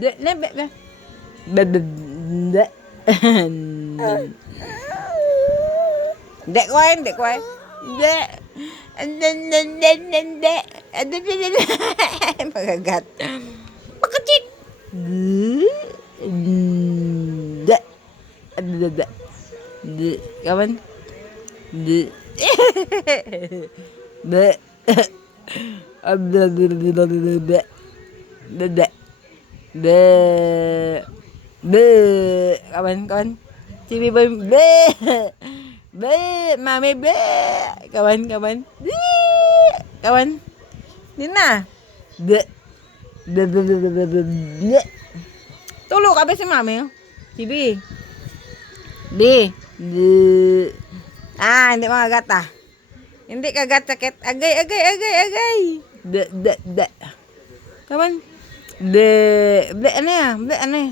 De, ne, be, be. Be, be, de. De koin, de koin. De. Pagagat. Pakachik. De. De. De. Kawan. De. De. De. De. De. Kawan, kawan. Si Biboy. De. De. Mami. De. Kawan, kawan. De. Kawan. Di na. De. De. De. De. De. De. De. Tulog ka ba si Mami? Si B. B. De. Ah, hindi makagat ah. Hindi kagat sakit. Agay, agay, agay, agay. De, de, de. Kawan. De, de, ano ya? De, ano ya?